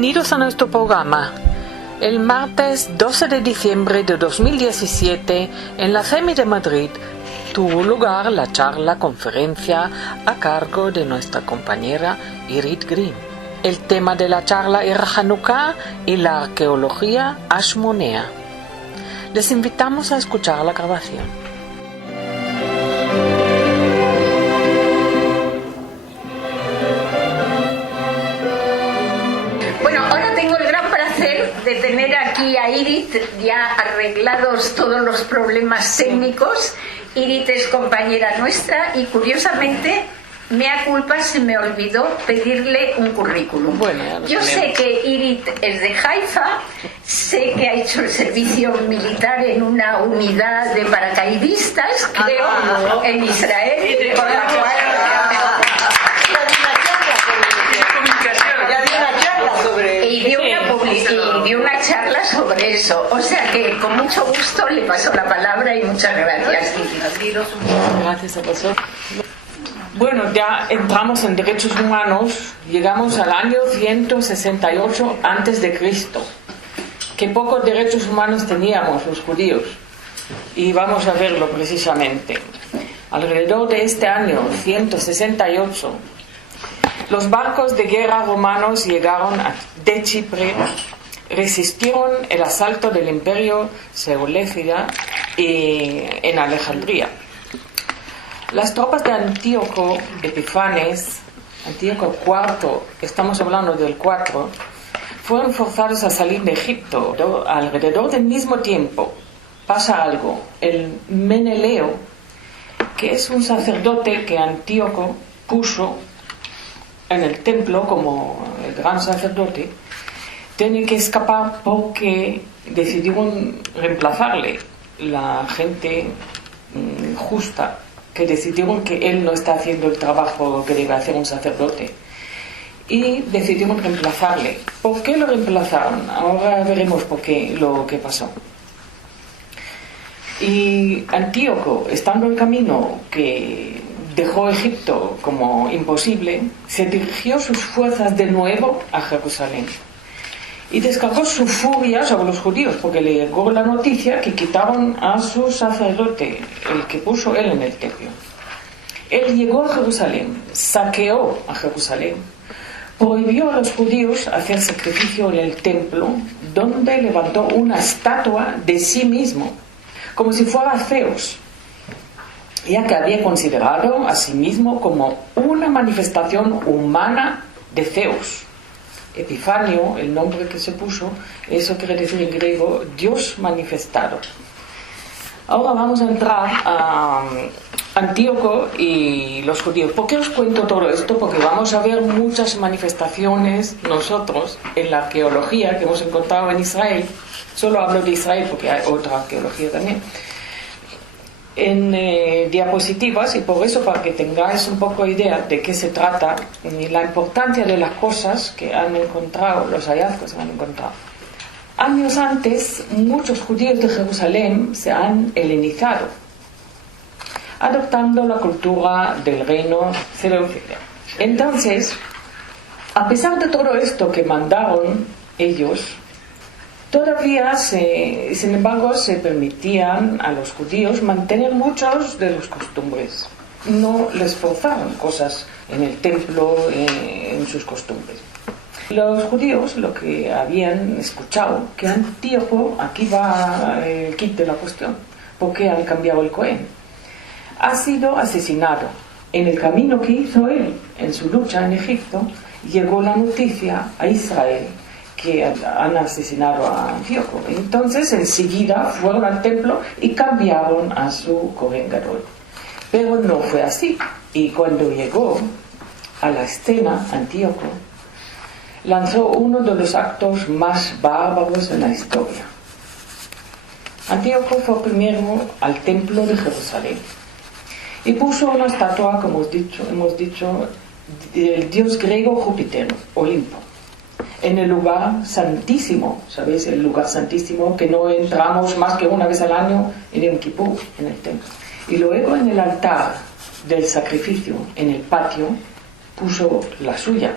Bienvenidos a nuestro programa. El martes 12 de diciembre de 2017, en la CEMI de Madrid, tuvo lugar la conferencia a cargo de nuestra compañera Irit Green. El tema de la charla era Hanukkah y la arqueología ashmonea. Les invitamos a escuchar la grabación. De tener aquí a Irit ya arreglados todos los problemas técnicos. Irit es compañera nuestra y curiosamente, mea culpa, se me olvidó pedirle un currículum. Yo sé que Irit es de Haifa, sé que ha hecho el servicio militar en una unidad de paracaidistas, creo, en Israel, por la cual... Y dio una charla sobre eso, o sea que con mucho gusto le paso la palabra y muchas gracias. Gracias a vosotros. Bueno, ya entramos en derechos humanos, llegamos al año 168 a.C. Qué pocos derechos humanos teníamos los judíos, y vamos a verlo precisamente. Alrededor de este año 168, los barcos de guerra romanos llegaron de Chipre, resistieron el asalto del imperio Seleucida en Alejandría. Las tropas de Antíoco Epífanes, Antíoco IV, estamos hablando del 4, fueron forzados a salir de Egipto. Alrededor del mismo tiempo pasa algo. El Meneleo, que es un sacerdote que Antíoco puso en el templo como el gran sacerdote, tiene que escapar porque decidieron reemplazarle la gente justa, que decidieron que él no está haciendo el trabajo que debe hacer un sacerdote, y decidieron reemplazarle. ¿Por qué lo reemplazaron? Ahora veremos por qué, lo que pasó. Y Antíoco, estando en el camino que dejó Egipto como imposible, se dirigió sus fuerzas de nuevo a Jerusalén y descargó su furia sobre los judíos porque le llegó la noticia que quitaron a su sacerdote, el que puso él en el templo. Él llegó a Jerusalén, saqueó a Jerusalén, prohibió a los judíos hacer sacrificio en el templo, donde levantó una estatua de sí mismo, como si fuera Zeus, ya que había considerado a sí mismo como una manifestación humana de Zeus. Epifanio, el nombre que se puso, eso quiere decir en griego Dios manifestado. Ahora vamos a entrar a Antíoco y los judíos. ¿Por qué os cuento todo esto? Porque vamos a ver muchas manifestaciones nosotros en la arqueología que hemos encontrado en Israel. Solo hablo de Israel porque hay otra arqueología también, en diapositivas, y por eso, para que tengáis un poco idea de qué se trata y la importancia de las cosas que han encontrado, los hallazgos que han encontrado. Años antes, muchos judíos de Jerusalén se han helenizado, adoptando la cultura del reino seleucida. Entonces, a pesar de todo esto que mandaron ellos, todavía, sin embargo, se permitían a los judíos mantener muchos de los costumbres. No les forzaron cosas en el templo, en sus costumbres. Los judíos lo que habían escuchado, que Antíoco, aquí va el kit de la cuestión, porque han cambiado el Cohen, ha sido asesinado. En el camino que hizo él, en su lucha en Egipto, llegó la noticia a Israel que han asesinado a Antíoco. Entonces enseguida fueron al templo y cambiaron a su Cohen Gadol. Pero no fue así. Y cuando llegó a la escena, Antíoco lanzó uno de los actos más bárbaros de la historia. Antíoco fue primero al templo de Jerusalén y puso una estatua, como hemos dicho, del dios griego Júpiter, Olimpo, en el lugar santísimo. ¿Sabéis? El lugar santísimo que no entramos más que una vez al año en Yom Kippur, en el templo. Y luego en el altar del sacrificio, en el patio, puso la suya.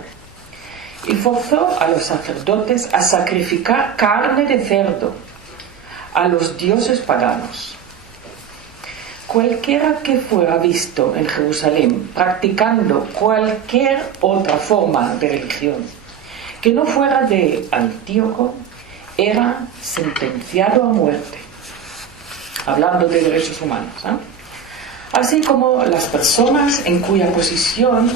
y forzó a los sacerdotes a sacrificar carne de cerdo a los dioses paganos. Cualquiera que fuera visto en Jerusalén practicando cualquier otra forma de religión que no fuera de Antíoco era sentenciado a muerte, hablando de derechos humanos, así como las personas en cuya posición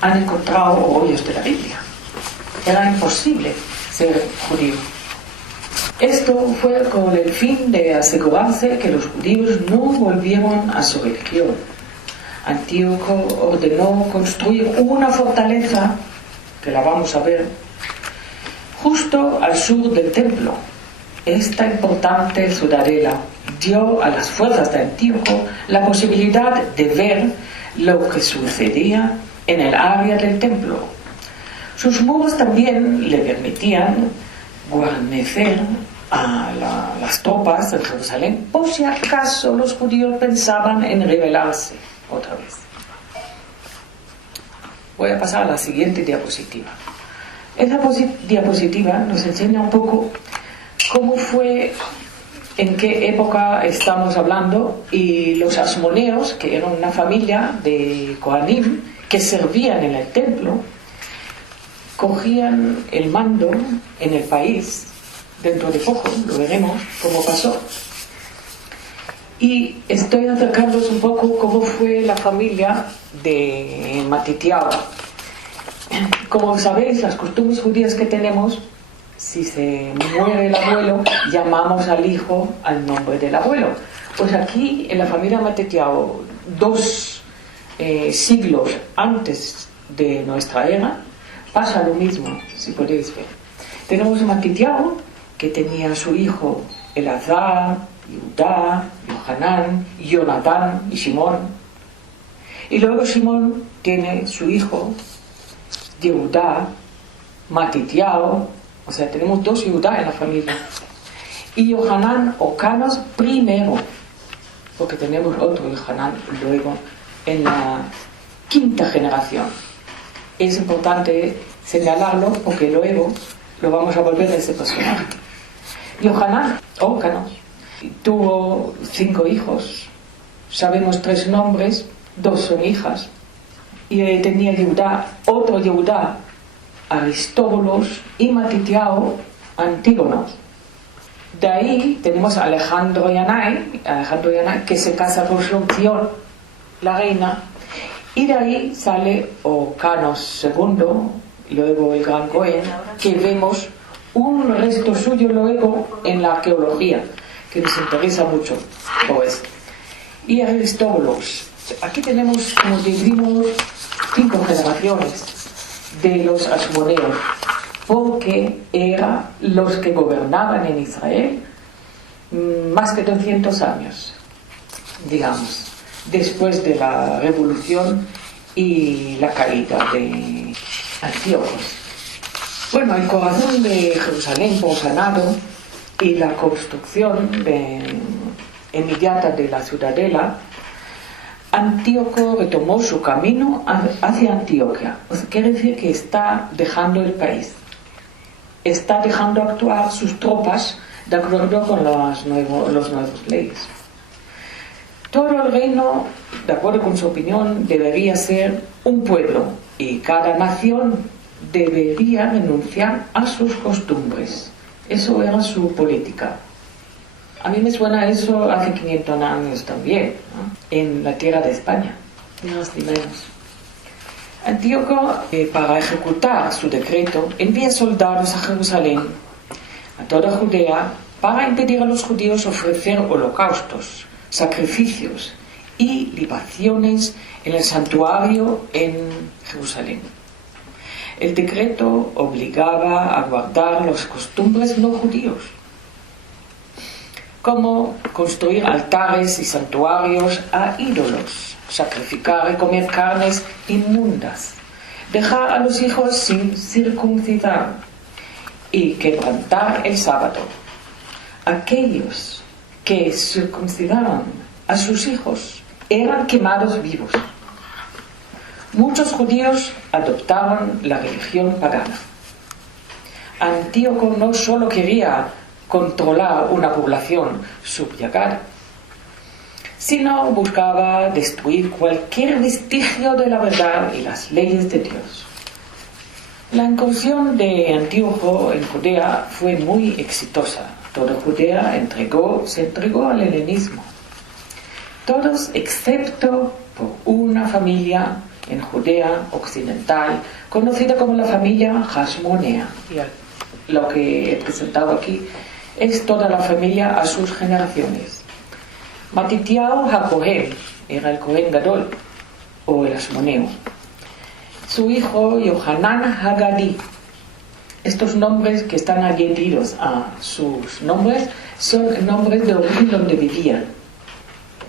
han encontrado hoyos de la Biblia. Era imposible ser judío. Esto fue con el fin de asegurarse que los judíos no volvieron a su religión. Antíoco ordenó construir una fortaleza, que la vamos a ver, justo al sur del templo. Esta importante ciudadela dio a las fuerzas de Antíoco la posibilidad de ver lo que sucedía en el área del templo. Sus muros también le permitían guarnecer a las tropas de Jerusalén por si acaso los judíos pensaban en rebelarse otra vez. Voy a pasar a la siguiente diapositiva. Esta diapositiva nos enseña un poco cómo fue, en qué época estamos hablando, y los asmoneos, que eran una familia de Kohanim que servían en el templo, cogían el mando en el país. Dentro de poco lo veremos cómo pasó. Y estoy acercándoos un poco cómo fue la familia de Matitiao. Como sabéis, las costumbres judías que tenemos, si se muere el abuelo, llamamos al hijo al nombre del abuelo. Pues aquí, en la familia Matitiao, 2 siglos antes de nuestra era, pasa lo mismo, si podéis ver. Tenemos a Matitiao, que tenía a su hijo Elazar, Yehudá, Yohanan, Jonatán y Simón. Y luego Simón tiene su hijo Yehudá, Matitiao, o sea, tenemos 2 Yehudá en la familia. Y Yohanan o Canos primero, porque tenemos otro Yohanan luego en la 5ª generación. Es importante señalarlo porque luego lo vamos a volver a ese personaje. Yohanan o Canos tuvo 5 hijos. Sabemos 3 nombres, 2 son hijas. Y tenía Yehudá, otro Yehudá, Aristóbulos, y Matitiao, Antígonos. De ahí tenemos a Alejandro Yanai, que se casa con Shlomzion, la reina, y de ahí sale Ocanos II, luego el gran Cohen, que vemos un resto suyo luego en la arqueología, que nos interesa mucho, pues. Y Aristóbulos. Aquí tenemos, como decimos, 5 generaciones de los asmoneos, porque eran los que gobernaban en Israel más que 200 años, digamos, después de la revolución y la caída de Antíoco. Bueno, el corazón de Jerusalén profanado y la construcción inmediata de la ciudadela, Antíoco retomó su camino hacia Antioquia. O sea, quiere decir que está dejando el país, está dejando actuar sus tropas de acuerdo con los nuevos leyes. Todo el reino, de acuerdo con su opinión, debería ser un pueblo, y cada nación debería renunciar a sus costumbres. Eso era su política. A mí me suena eso hace 500 años también, ¿no? En la tierra de España, ni más ni menos. Antíoco, para ejecutar su decreto, envía soldados a Jerusalén, a toda Judea, para impedir a los judíos ofrecer holocaustos, sacrificios y libaciones en el santuario en Jerusalén. El decreto obligaba a guardar las costumbres no judíos, como construir altares y santuarios a ídolos, sacrificar y comer carnes inmundas, dejar a los hijos sin circuncidar y quebrantar el sábado. Aquellos que circuncidaban a sus hijos eran quemados vivos. muchos judíos adoptaron la religión pagana. Antíoco no solo quería controlar una población subyugada, sino buscaba destruir cualquier vestigio de la verdad y las leyes de Dios. La incursión de Antíoco en Judea fue muy exitosa. Toda Judea se entregó al helenismo. Todos excepto por una familia en Judea occidental, conocida como la familia Hasmonea. Y lo que he presentado aquí es toda la familia a sus generaciones. Matitiao HaKohen era el Kohen Gadol, o el Hasmoneo. Su hijo Yohanan Hagadi. Estos nombres que están añadidos a sus nombres son nombres de origen donde vivían.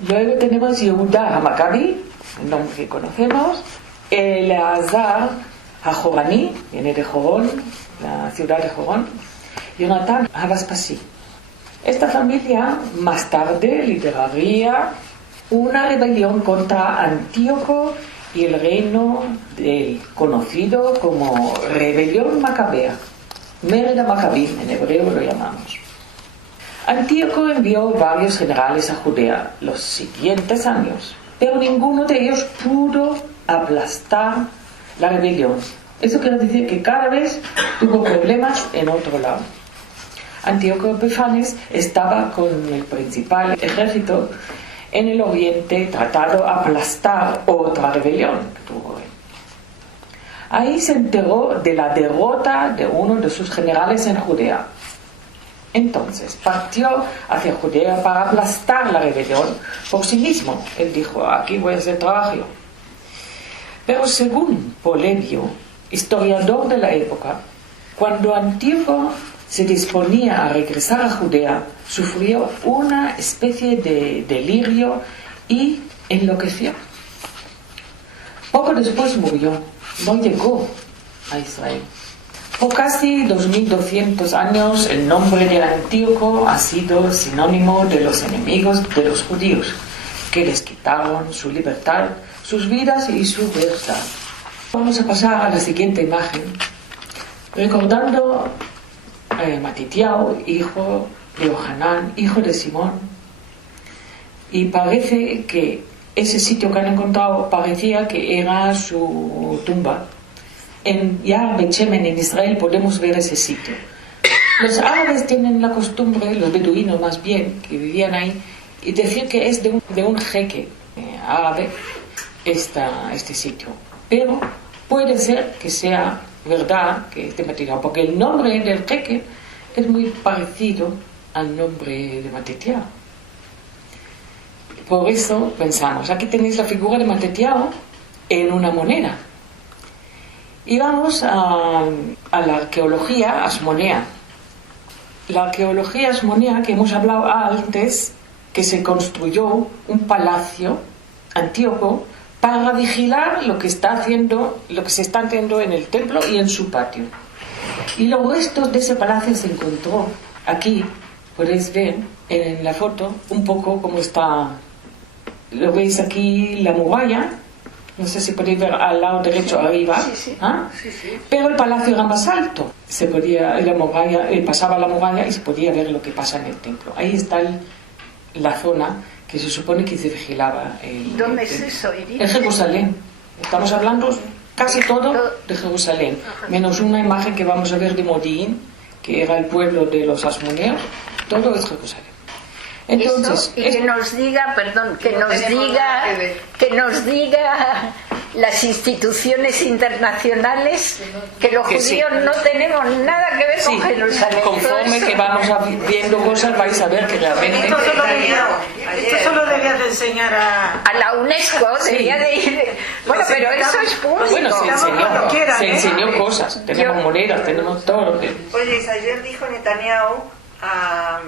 Luego tenemos Yehuda HaMaccabi, el nombre que conocemos, Eleazar HaJorani, viene de Jorón, la ciudad de Jorón, Jonathan HaVaspasi. Esta familia más tarde lideraría una rebelión contra Antíoco y el reino conocido como Rebelión Macabea, Merda Maccabim en hebreo lo llamamos. Antíoco envió varios generales a Judea los siguientes años, pero ninguno de ellos pudo aplastar la rebelión. Eso quiere decir que cada vez tuvo problemas en otro lado. Antíoco Epifanes estaba con el principal ejército en el oriente tratando de aplastar otra rebelión que tuvo él. Ahí se enteró de la derrota de uno de sus generales en Judea. Entonces partió hacia Judea para aplastar la rebelión por sí mismo. Él dijo, aquí voy a hacer trabajo. Pero según Polebio, historiador de la época, cuando Antíoco se disponía a regresar a Judea, sufrió una especie de delirio y enloqueció. Poco después murió, no llegó a Israel. Por casi 2200 años el nombre de Antíoco ha sido sinónimo de los enemigos de los judíos, que les quitaron su libertad, sus vidas y su verdad. Vamos a pasar a la siguiente imagen, recordando Matitiao, hijo de Yohanan, hijo de Simón, y parece que ese sitio que han encontrado parecía que era su tumba. En Yar Bet-Shemen, en Israel, podemos ver ese sitio. Los árabes tienen la costumbre, los beduinos más bien, que vivían ahí, y decir que es de un jeque árabe este sitio. Pero puede ser que sea verdad que esté Matitiao, porque el nombre del jeque es muy parecido al nombre de Matitiao. Por eso pensamos, aquí tenéis la figura de Matitiao en una moneda. Y vamos a la arqueología asmonea. La arqueología asmonea que hemos hablado antes, que se construyó un palacio Antíoco para vigilar lo que se está haciendo en el templo y en su patio. Y los restos de ese palacio se encontró aquí. Podéis ver en la foto un poco cómo está. Lo veis aquí la muralla. No sé si podéis ver al lado derecho arriba. Sí. ¿Ah? Sí. Pero el palacio era más alto. Pasaba la muralla y se podía ver lo que pasa en el templo. Ahí está la zona que se supone que se vigilaba. ¿Dónde es eso, Iris? En Jerusalén. Estamos hablando casi todo de Jerusalén, menos una imagen que vamos a ver de Modi'in, que era el pueblo de los asmoneos. Todo es Jerusalén. Entonces, que nos diga las instituciones internacionales que los judíos no tenemos nada que ver con Jerusalén. Conforme que vamos viendo cosas vais a ver que realmente esto solo debía de enseñar a la UNESCO, debía de ir. Bueno, pero eso es público. Bueno, se enseñó cosas, tenemos monedas, tenemos todo lo que. Oye, ayer dijo Netanyahu a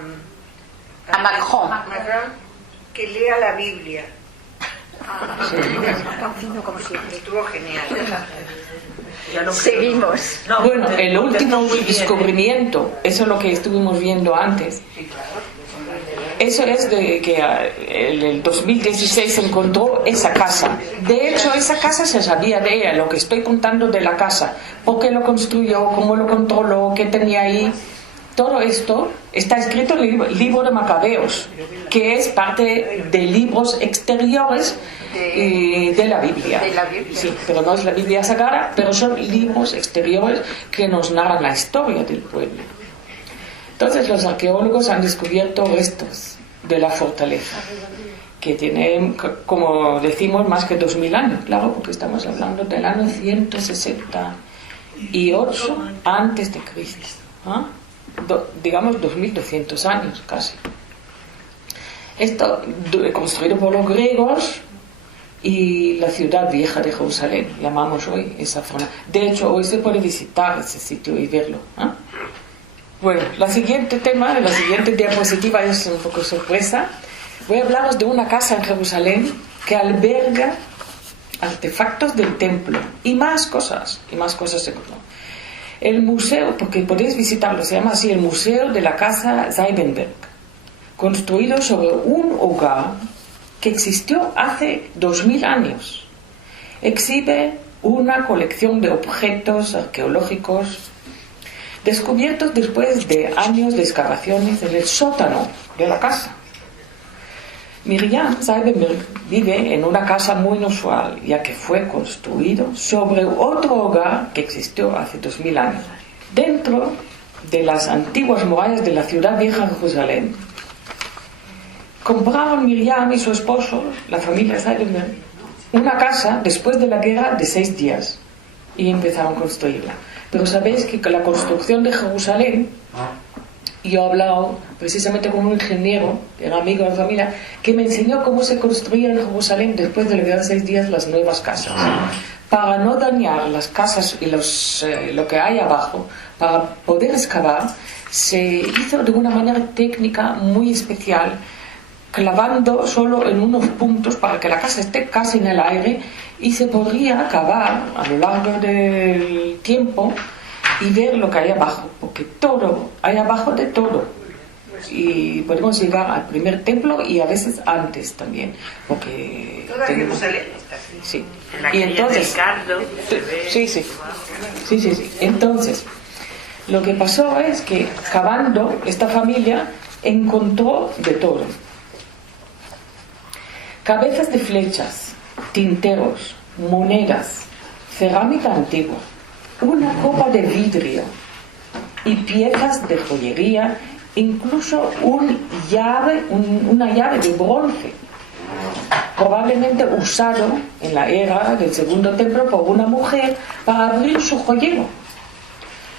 Macron que lea la Biblia. Tan fino como siempre. Estuvo genial. Seguimos. Bueno, el último descubrimiento, eso es lo que estuvimos viendo antes, eso es de que en el 2016 se encontró esa casa. De hecho, esa casa se sabía de ella, lo que estoy contando de la casa, por qué lo construyó, cómo lo controló, qué tenía ahí. Todo esto está escrito en el libro de Macabeos, que es parte de libros exteriores de la Biblia. Sí, pero no es la Biblia sagrada, pero son libros exteriores que nos narran la historia del pueblo. Entonces los arqueólogos han descubierto restos de la fortaleza, que tiene, como decimos, más que 2000 años, claro, porque estamos hablando del año 168 antes de Cristo. Digamos 2200 años casi. Esto construido por los griegos y la ciudad vieja de Jerusalén, llamamos hoy esa zona. De hecho, hoy se puede visitar ese sitio y verlo. Bueno, la siguiente diapositiva es un poco sorpresa. Voy a hablaros de una casa en Jerusalén que alberga artefactos del templo y más cosas se encontró. El museo, porque podéis visitarlo, se llama así el Museo de la Casa Seidenberg, construido sobre un hogar que existió hace 2000 años. Exhibe una colección de objetos arqueológicos descubiertos después de años de excavaciones en el sótano de la casa. Miriam Seidenberg vive en una casa muy inusual, ya que fue construido sobre otro hogar que existió hace 2000 años, dentro de las antiguas murallas de la ciudad vieja de Jerusalén. Compraron Miriam y su esposo, la familia Seidenberg, una casa después de la guerra de 6 días y empezaron a construirla. Pero sabéis que la construcción de Jerusalén, yo he hablado precisamente con un ingeniero, era amigo de la familia, que me enseñó cómo se construía en Jerusalén después de la guerra de 6 días las nuevas casas. Para no dañar las casas y lo que hay abajo, para poder excavar, se hizo de una manera técnica muy especial, clavando solo en unos puntos para que la casa esté casi en el aire y se podría cavar a lo largo del tiempo y ver lo que hay abajo, porque todo hay abajo de todo, y podemos llegar al primer templo y a veces antes también, porque toda Jerusalén está así. Sí. En la Y entonces Ricardo, sí. Entonces lo que pasó es que cavando esta familia encontró de todo: cabezas de flechas, tinteros, monedas, cerámica antigua, una copa de vidrio y piezas de joyería, incluso una llave de bronce, probablemente usado en la era del segundo templo por una mujer para abrir su joyero.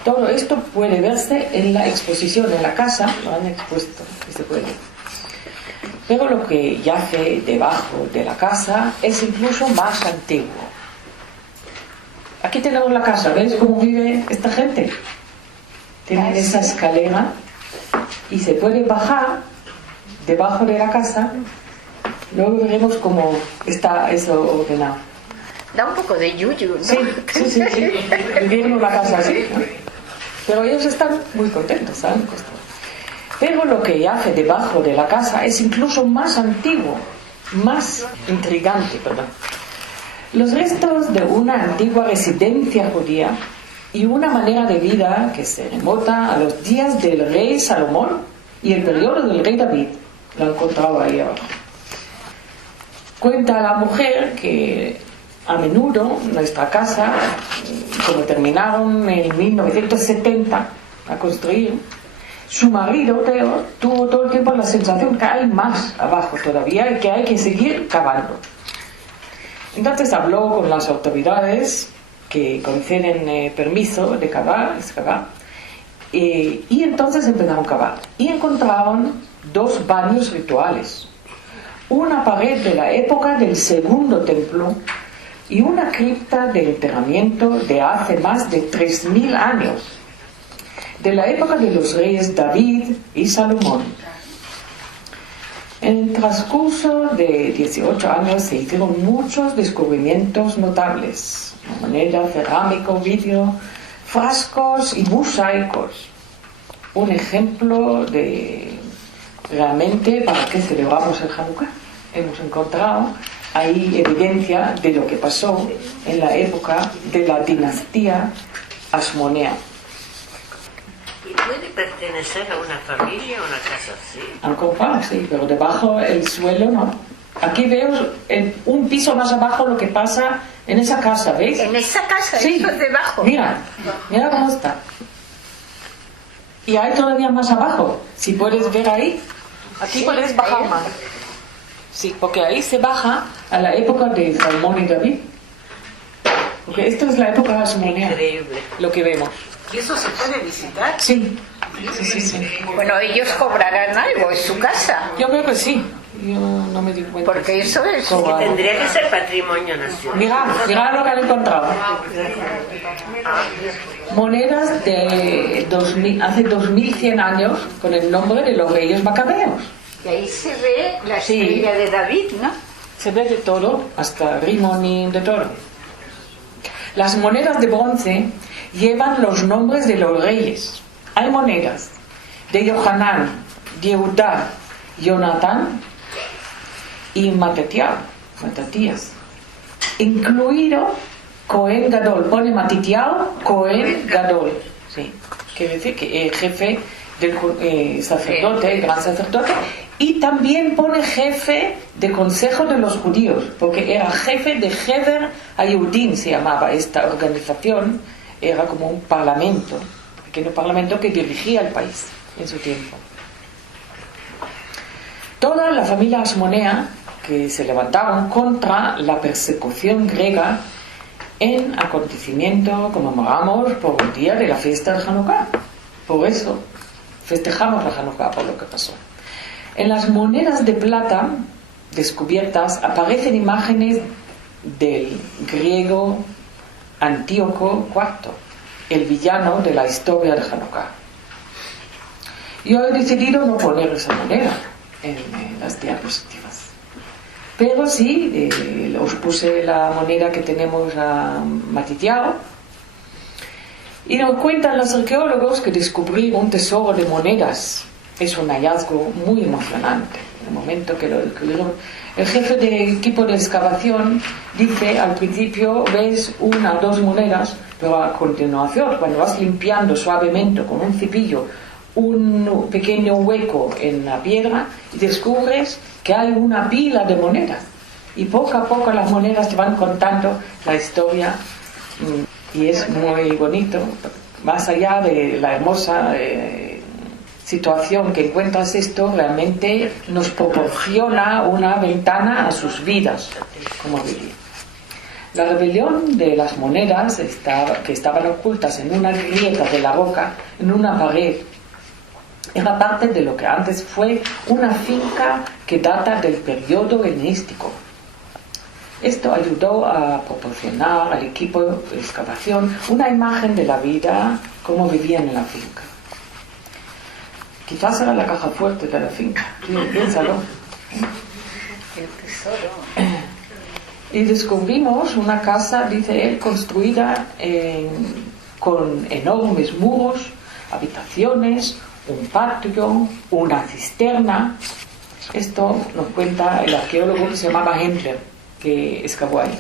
Todo esto puede verse en la exposición en la casa, lo han expuesto, que se puede. Pero lo que yace debajo de la casa es incluso más antiguo. Aquí tenemos la casa, ¿ves cómo vive esta gente? Tienen esa escalera y se puede bajar debajo de la casa. Luego veremos cómo está eso ordenado. Da un poco de yuyu, ¿no? Sí. Vivir en una casa así, ¿no? Pero ellos están muy contentos, ¿saben? Pero lo que yace debajo de la casa es incluso más antiguo, más intrigante, perdón. Los restos de una antigua residencia judía y una manera de vida que se remonta a los días del rey Salomón y el periodo del rey David. Lo he encontrado ahí abajo. Cuenta la mujer que a menudo nuestra casa, como terminaron en 1970 a construir, su marido Theo tuvo todo el tiempo la sensación que hay más abajo todavía y que hay que seguir cavando. Entonces habló con las autoridades que conceden permiso de excavar, y entonces empezaron a cavar y encontraron 2 baños rituales, una pared de la época del segundo templo y una cripta de enterramiento de hace más de 3000 años, de la época de los reyes David y Salomón. En el transcurso de 18 años se hicieron muchos descubrimientos notables: moneda, cerámica, vidrio, frascos y mosaicos. Un ejemplo de realmente para qué celebramos el Hanukkah. Hemos encontrado ahí evidencia de lo que pasó en la época de la dinastía Hasmonea. ¿Y puede pertenecer a una familia o una casa así? Al comprar, sí, pero debajo el suelo no. Aquí veo un piso más abajo lo que pasa en esa casa, ¿veis? En esa casa, Sí. eso es debajo. Mira cómo está. Y hay todavía más abajo. Si puedes ver ahí, aquí Sí, puedes bajar ahí. más. Sí, porque ahí se baja a la época de Salomón y David. Porque esto es la época hasmonea, Increíble. lo que vemos. ¿Y eso se puede visitar? Sí, sí. Bueno, ellos cobrarán algo, es su casa. Yo creo que sí. Yo no me di cuenta. Porque eso es... Cobrado. Tendría que ser patrimonio nacional. Mira lo que han encontrado. Monedas de hace 2100 años con el nombre de los reyes macabeos. Y ahí se ve la Sí. estrella de David, ¿no? Se ve de todo, hasta Rimonim, de todo. Las monedas de bronce llevan los nombres de los reyes. Hay monedas de Yohanan, Yehudá, Jonatán y Matatías. Incluido Cohen Gadol. Pone Matitiao, Cohen Gadol. Sí. Quiere decir que jefe del sacerdote, el gran sacerdote. Y también pone jefe de consejo de los judíos, porque era jefe de Hever Hayudim, se llamaba esta organización. Era como un parlamento, un pequeño parlamento que dirigía el país en su tiempo. Toda la familia Hasmonea que se levantaron contra la persecución griega en acontecimiento conmemoramos por el día de la fiesta de Hanukkah. Por eso festejamos la Hanukkah por lo que pasó. En las monedas de plata descubiertas aparecen imágenes del griego Antíoco IV, el villano de la historia de Hanukkah. Yo he decidido no poner esa moneda en las diapositivas, pero sí os puse la moneda que tenemos a Matitiao, y nos cuentan los arqueólogos que descubrir un tesoro de monedas es un hallazgo muy emocionante. En el momento que lo descubrieron, el jefe del equipo de excavación dice: al principio ves una o dos monedas, pero a continuación, cuando vas limpiando suavemente con un cepillo un pequeño hueco en la piedra, descubres que hay una pila de monedas, y poco a poco las monedas te van contando la historia, y es muy bonito. Más allá de la hermosa situación que encuentras, esto realmente nos proporciona una ventana a sus vidas, como vivían. La rebelión de las monedas que estaban ocultas en una grieta de la roca, en una pared, era parte de lo que antes fue una finca que data del periodo helenístico. Esto ayudó a proporcionar al equipo de excavación una imagen de la vida, cómo vivían en la finca. Quizás era la caja fuerte de la finca, piénsalo. El tesoro. Y descubrimos una casa, dice él, construida con enormes muros, habitaciones, un patio, una cisterna. Esto nos cuenta el arqueólogo que se llamaba Hendler, que excavó ahí.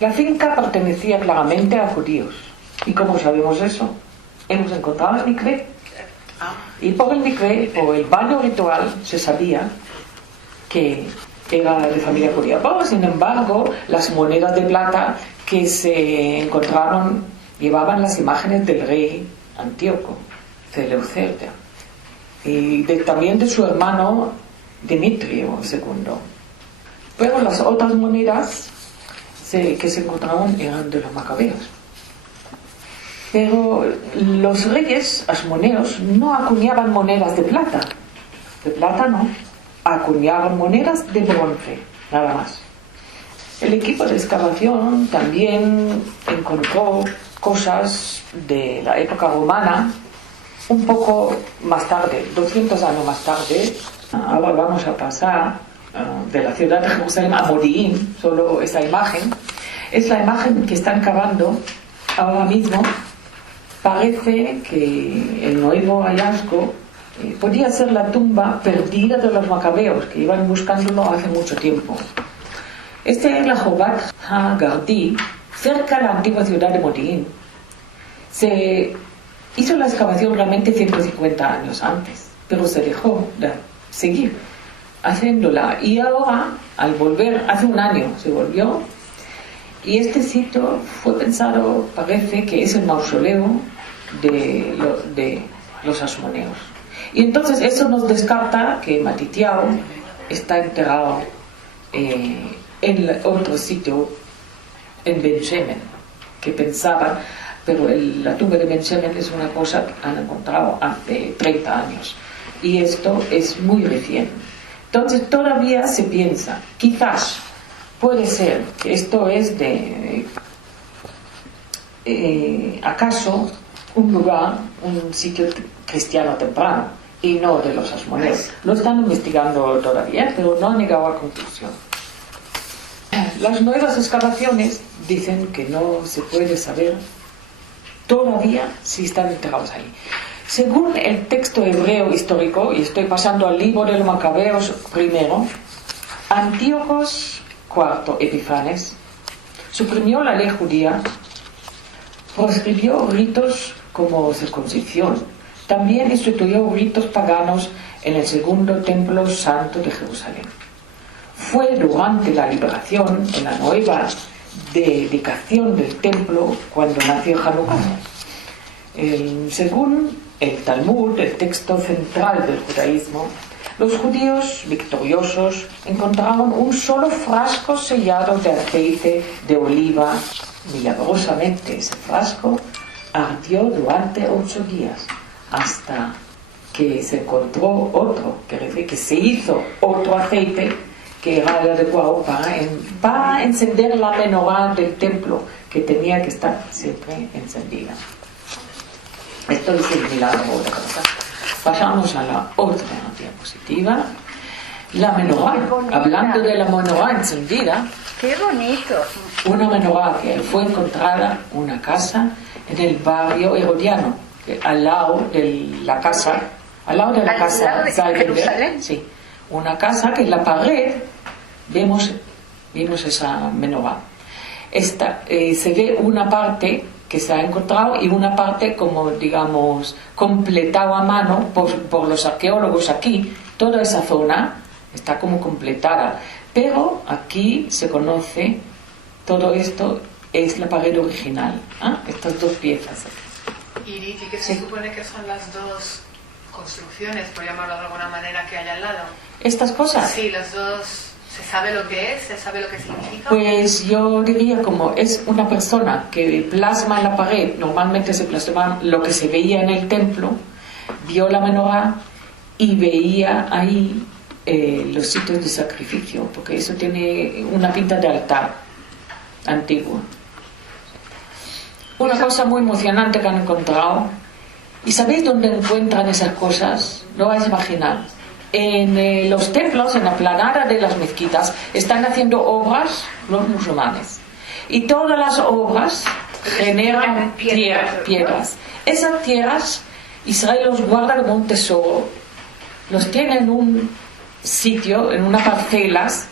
La finca pertenecía claramente a judíos. ¿Y cómo sabemos eso? Hemos encontrado el mikvé. Y por el mikvé, por el baño ritual, se sabía que era de familia judía. Pero, sin embargo, las monedas de plata que se encontraron llevaban las imágenes del rey Antíoco, Seleucida, y también de su hermano Demetrio II. Pero las otras monedas que se encontraban eran de los macabeos. Pero los reyes hasmoneos no acuñaban monedas de plata no, acuñaban monedas de bronce, nada más. El equipo de excavación también encontró cosas de la época romana, un poco más tarde, 200 años más tarde. Ahora vamos a pasar de la ciudad de Jerusalén a Modi'in. Solo esa imagen es la imagen que están cavando ahora mismo. Parece que el nuevo hallazgo Podía ser la tumba perdida de los macabeos, que iban buscándolo hace mucho tiempo. Este es la Jobat HaGardi, cerca de la antigua ciudad de Modi'in. Se hizo la excavación realmente 150 años antes, pero se dejó de seguir haciéndola. Y ahora, al volver, hace un año se volvió, y este sitio fue pensado, parece que es el mausoleo de los asmoneos. Y entonces eso nos descarta que Matityahu está enterrado en otro sitio, en Ben Shemen, que pensaban, pero la tumba de Ben Shemen es una cosa que han encontrado hace 30 años, y esto es muy reciente. Entonces todavía se piensa, quizás puede ser que esto es acaso un lugar, un sitio cristiano temprano, y no de los asmoneos. Lo están investigando todavía, pero no han llegado a conclusión. Las nuevas excavaciones dicen que no se puede saber todavía si están enterrados ahí. Según el texto hebreo histórico, y estoy pasando al libro de los Macabeos primero, Antíocos IV Epifanes suprimió la ley judía, proscribió ritos como circuncisión. También instituyó ritos paganos en el segundo templo santo de Jerusalén. Fue durante la liberación, en la nueva dedicación del templo, cuando nació Hanukkah. Según el Talmud, el texto central del judaísmo, los judíos victoriosos encontraron un solo frasco sellado de aceite de oliva. Milagrosamente ese frasco ardió durante 8 días. Hasta que se encontró otro, que decir que se hizo otro aceite que era el adecuado para encender la menorá del templo, que tenía que estar siempre encendida. Esto es el milagro de Hanukkah. Pasamos a la otra diapositiva. La menorá, hablando de la menorá encendida. ¡Qué bonito! Una menorá que fue encontrada en una casa en el barrio herodiano, al lado de la casa, Jerusalén. Sí, una casa que en la pared vimos esa menorá. Se ve una parte que se ha encontrado y una parte como, digamos, completado a mano por los arqueólogos aquí. Toda esa zona está como completada, pero aquí se conoce, todo esto es la pared original, estas 2 piezas. ¿Y qué se supone que son las 2 construcciones, por llamarlo de alguna manera, que hay al lado? ¿Estas cosas? Sí, las 2. ¿Se sabe lo que es? ¿Se sabe lo que significa? Pues yo diría, como es una persona que plasma en la pared, normalmente se plasma lo que se veía en el templo, vio la menorá y veía ahí los sitios de sacrificio, porque eso tiene una pinta de altar antiguo. Una cosa muy emocionante que han encontrado. ¿Y sabéis dónde encuentran esas cosas? No vais a imaginar. En los templos, en la planada de las mezquitas, están haciendo obras los musulmanes. Y todas las obras generan piedras. Esas tierras, Israel los guarda como un tesoro. Los tiene en un sitio, en unas parcelas,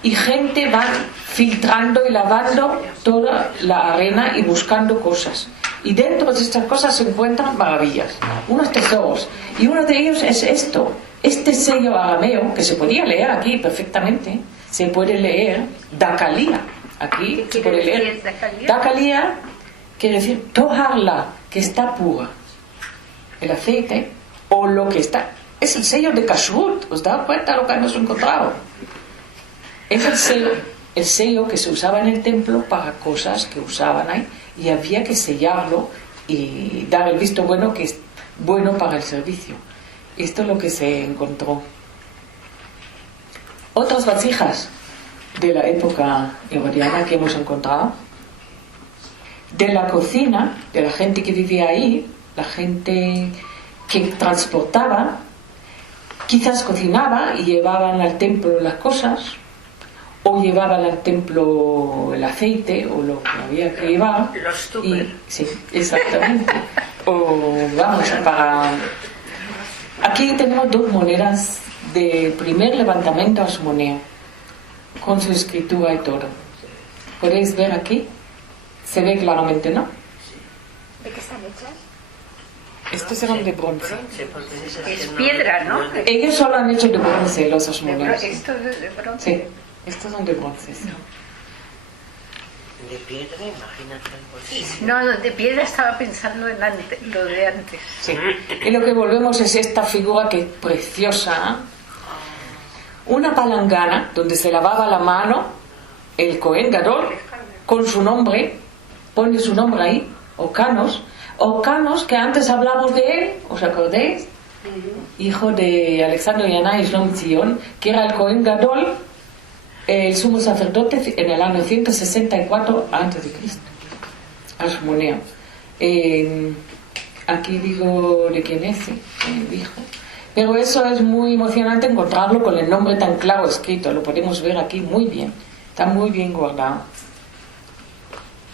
y gente va filtrando y lavando toda la arena y buscando cosas. Y dentro de estas cosas se encuentran maravillas, unos tesoros. Y uno de ellos es este sello arameo, que se podía leer aquí perfectamente. Se puede leer Dakalía. Aquí se puede leer Dakalía, quiere decir Toharla, que está pura. El aceite, o lo que está, es el sello de Kashrut. ¿Os dais cuenta de lo que hemos encontrado? Es el sello que se usaba en el templo para cosas que usaban ahí, y había que sellarlo y dar el visto bueno, que es bueno para el servicio. Esto es lo que se encontró. Otras vasijas de la época herodiana que hemos encontrado, de la cocina de la gente que vivía ahí, la gente que transportaba, quizás cocinaba y llevaban al templo las cosas, o llevaban al templo el aceite o lo que había que llevar. Los tupper. Sí, exactamente. O vamos, para Aquí tenemos dos monedas del primer levantamiento asmoneo, con su escritura y todo. ¿Podéis ver aquí? Se ve claramente, ¿no? ¿De qué están hechas? Estos eran de bronce. Es piedra, ¿no? Ellos solo han hecho de bronce los asmoneos. Esto es de bronce. Sí, estos son de bronce. Sí. De piedra, imagínate algo así. No, de piedra estaba pensando en lo de antes. Sí. Y lo que volvemos es esta figura que es preciosa. Una palangana donde se lavaba la mano el Cohen Gadol con su nombre, pone su nombre ahí, Ocanos, que antes hablamos de él, ¿os acordáis? Hijo de Alexander Yanai Shlom Zion, que era el Cohen Gadol, el sumo sacerdote en el año 164 a.C. Asmoneo. Aquí digo de quién es, dijo. Pero eso es muy emocionante encontrarlo con el nombre tan claro escrito, lo podemos ver aquí muy bien, está muy bien guardado.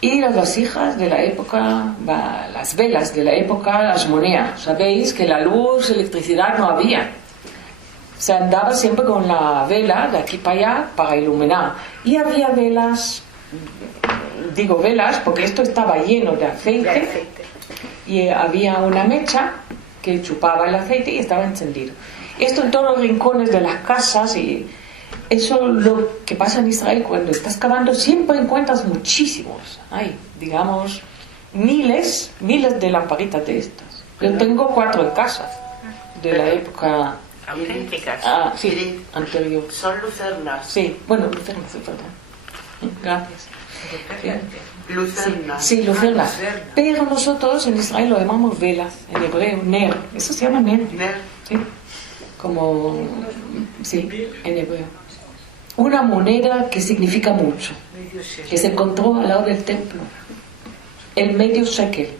Y las vasijas de la época, las velas de la época asmonea, sabéis que la luz, electricidad no había. Se andaba siempre con la vela de aquí para allá para iluminar. Y había velas, digo velas porque esto estaba lleno de aceite. Y había una mecha que chupaba el aceite y estaba encendido. Esto en todos los rincones de las casas, y eso es lo que pasa en Israel. Cuando estás cavando siempre encuentras muchísimos, digamos miles de lamparitas de estas. Yo tengo 4 en casa de la época auténticas. Sí, anterior. Son lucernas. Sí, bueno, lucernas, es verdad. Gracias. Lucernas. Sí, lucernas. Pero nosotros en Israel lo llamamos velas, en hebreo, ner. Eso se llama ner. Sí. Como, sí, en hebreo. Una moneda que significa mucho, que se encontró al lado del templo. El medio shekel.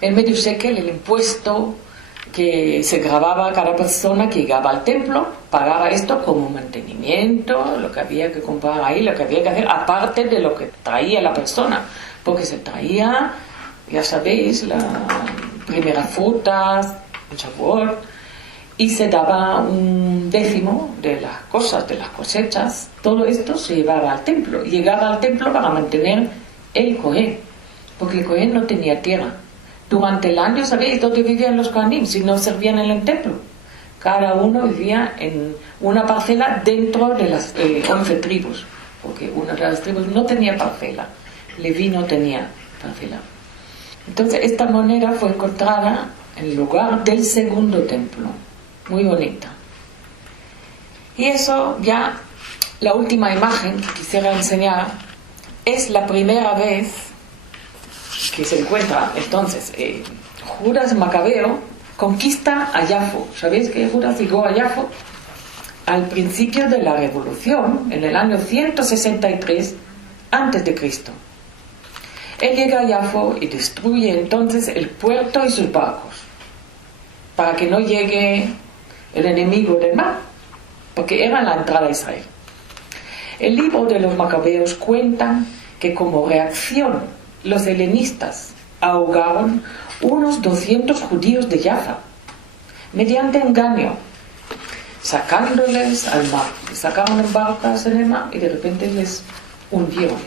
El medio shekel, el impuesto que se grababa a cada persona que llegaba al templo, pagaba esto como mantenimiento, lo que había que comprar ahí, lo que había que hacer, aparte de lo que traía la persona, porque se traía, ya sabéis, la primera frutas, el Shavuot, y se daba un décimo de las cosas, de las cosechas. Todo esto se llevaba al templo, y llegaba al templo para mantener el Cohen, porque el Cohen no tenía tierra. Durante el año, ¿sabéis dónde vivían los Kohanim? Si no servían en el templo. Cada uno vivía en una parcela dentro de las 11 tribus, porque una de las tribus no tenía parcela. Leví no tenía parcela. Entonces, esta moneda fue encontrada en el lugar del segundo templo. Muy bonita. Y eso ya, la última imagen que quisiera enseñar, es la primera vez que se encuentra. Entonces, Judas Macabeo conquista a Yafo. ¿Sabéis que Judas llegó a Yafo? Al principio de la revolución, en el año 163 a.C. Él llega a Yafo y destruye entonces el puerto y sus barcos, para que no llegue el enemigo del mar, porque era la entrada a Israel. El libro de los Macabeos cuenta que como reacción los helenistas ahogaron unos 200 judíos de Jaffa mediante engaño, sacándoles al mar. Sacaron en barcas en el mar y de repente les hundieron.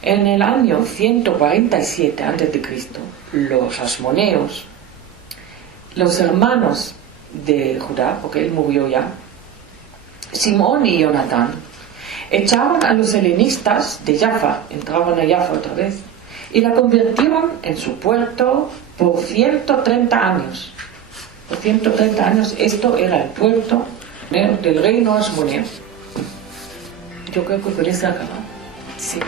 En el año 147 a.C., los asmoneos, los hermanos de Judá, porque él murió ya, Simón y Jonatán, echaron a los helenistas de Jaffa, entraban a Jaffa otra vez, y la convirtieron en su puerto por 130 años. Por 130 años esto era el puerto del reino asmoneo. Yo creo que por eso acabamos. Sí.